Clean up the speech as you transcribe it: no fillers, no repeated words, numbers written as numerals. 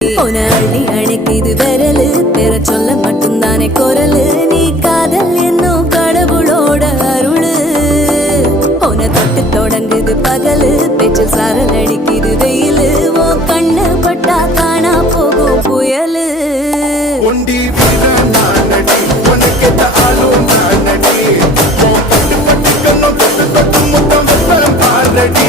உன அள்ளி அணைக்குது விரலு பெற சொல்ல மட்டும்தானே குரலு நீ காதல் என்னும் கடவுளோட அருளு உன தொட்டு தொடங்குது பகலு பேச்சில் சாரல் அடிக்குது வெயிலு ஓ கண்ணு பட்டா காணா போகும் புயலு ஒண்டி வீரன் நானடி உனக்கு ஆளும் நானடி பட்டு பட்டு கண்ணம் தொட்டு தொட்டு முத்தம் வெப்பம் பாரடி